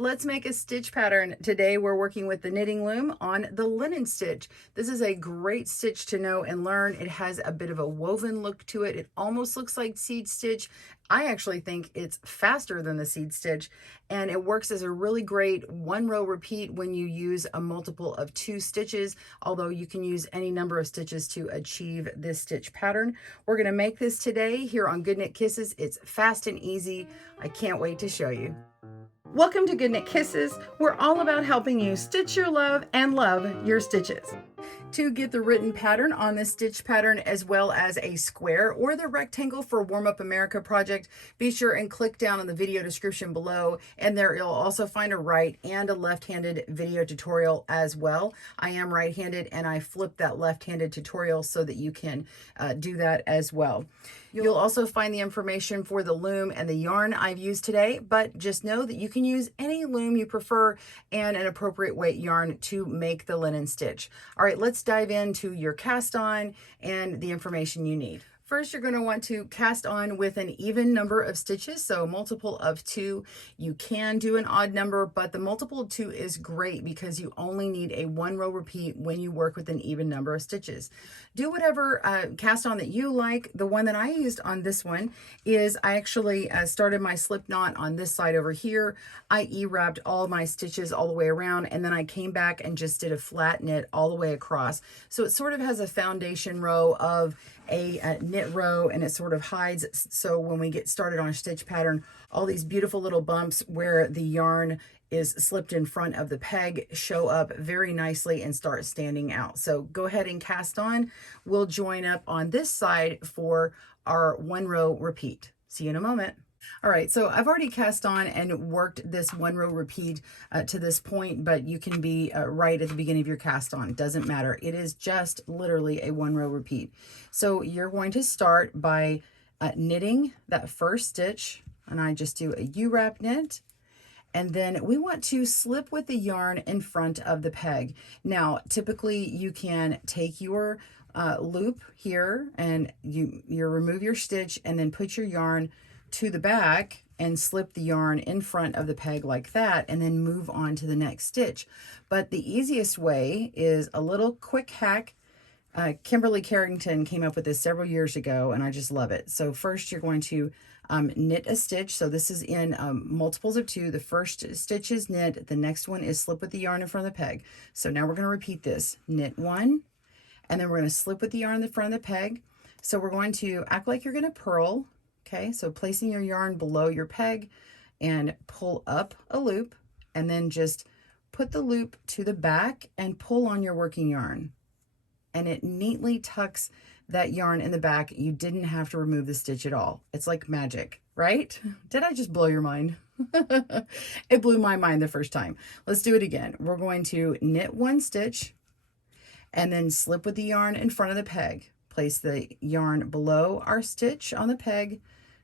Let's make a stitch pattern. Today we're working with the knitting loom on the linen stitch. This is a great stitch to know and learn. It has a bit of a woven look to it. It almost looks like seed stitch. I actually think it's faster than the seed stitch, and it works as a really great one row repeat when you use a multiple of 2 stitches, although you can use any number of stitches to achieve this stitch pattern. We're going to make this today here on GoodKnit Kisses. It's fast and easy. I can't wait to show you. Welcome to GoodKnit Kisses. We're all about helping you stitch your love and love your stitches. To get the written pattern on this stitch pattern, as well as a square or the rectangle for Warm Up America project, be sure and click down in the video description below, and there you'll also find a right and a left-handed video tutorial as well. I am right-handed and I flipped that left-handed tutorial so that you can do that as well. You'll also find the information for the loom and the yarn I've used today, but just know that you can use any loom you prefer and an appropriate weight yarn to make the linen stitch. All right, let's dive into your cast on and the information you need. First, you're going to want to cast on with an even number of stitches, so multiple of 2. You can do an odd number, but the multiple of 2 is great because you only need a 1 row repeat when you work with an even number of stitches. Do whatever cast on that you like. The one that I used on this one is I actually started my slip knot on this side over here. I E-wrapped all my stitches all the way around, and then I came back and just did a flat knit all the way across. So it sort of has a foundation row of a knit row, and it sort of hides, so when we get started on a stitch pattern, all these beautiful little bumps where the yarn is slipped in front of the peg show up very nicely and start standing out. So go ahead and cast on. We'll join up on this side for our 1 row repeat. See you in a moment. All right, so I've already cast on and worked this 1 row repeat to this point, but you can be right at the beginning of your cast on. It doesn't matter. It is just literally a 1 row repeat. So you're going to start by knitting that first stitch, and I just do a U-wrap knit. And then we want to slip with the yarn in front of the peg. Now, typically you can take your loop here and you remove your stitch and then put your yarn to the back and slip the yarn in front of the peg like that, and then move on to the next stitch. But the easiest way is a little quick hack. Kimberly Carrington came up with this several years ago, and I just love it. So first you're going to knit a stitch. So this is in multiples of 2. The first stitch is knit. The next one is slip with the yarn in front of the peg. So now we're going to repeat this. Knit 1, and then we're going to slip with the yarn in the front of the peg. So we're going to act like you're going to purl. Okay, so placing your yarn below your peg and pull up a loop, and then just put the loop to the back and pull on your working yarn. And it neatly tucks that yarn in the back. You didn't have to remove the stitch at all. It's like magic, right? Did I just blow your mind? It blew my mind the first time. Let's do it again. We're going to knit 1 stitch and then slip with the yarn in front of the peg. Place the yarn below our stitch on the peg,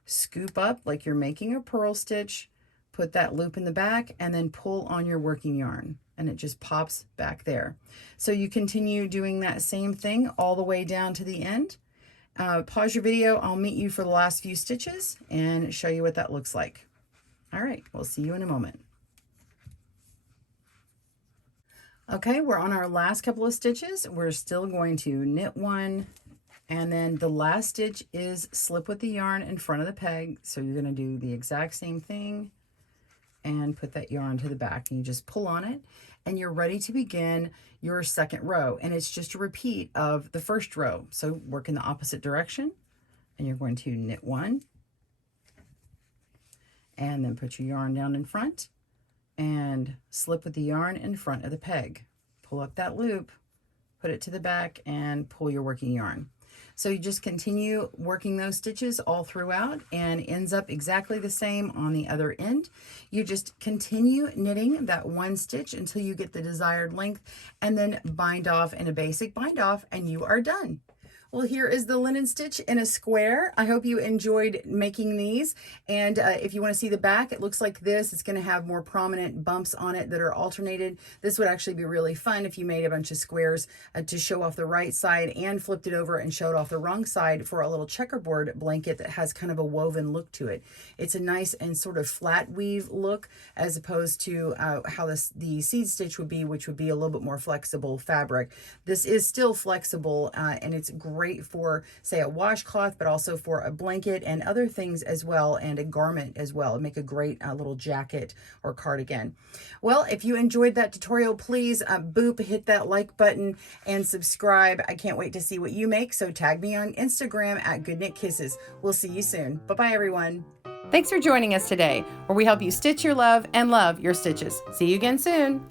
scoop up like you're making a purl stitch, put that loop in the back, and then pull on your working yarn, and it just pops back there. So you continue doing that same thing all the way down to the end. Pause your video. I'll meet you for the last few stitches and show you what that looks like. All right, we'll see you in a moment. Okay, we're on our last couple of stitches. We're still going to knit 1, and then the last stitch is slip with the yarn in front of the peg. So you're going to do the exact same thing and put that yarn to the back, and you just pull on it, and you're ready to begin your second row. And it's just a repeat of the first row. So work in the opposite direction, and you're going to knit 1, and then put your yarn down in front and slip with the yarn in front of the peg. Pull up that loop, put it to the back, and pull your working yarn. So you just continue working those stitches all throughout, and ends up exactly the same on the other end. You just continue knitting that 1 stitch until you get the desired length, and then bind off in a basic bind off, and you are done. Well, here is the linen stitch in a square. I hope you enjoyed making these. And if you want to see the back, it looks like this. It's going to have more prominent bumps on it that are alternated. This would actually be really fun if you made a bunch of squares to show off the right side and flipped it over and showed off the wrong side for a little checkerboard blanket that has kind of a woven look to it. It's a nice and sort of flat weave look as opposed to how the seed stitch would be, which would be a little bit more flexible fabric. This is still flexible and it's great for, say, a washcloth, but also for a blanket and other things as well, and a garment as well. It'd make a great little jacket or cardigan. Well, if you enjoyed that tutorial, please hit that like button and subscribe. I can't wait to see what you make, so tag me on Instagram at GoodKnitKisses. We'll see you soon. Bye-bye, everyone. Thanks for joining us today, where we help you stitch your love and love your stitches. See you again soon.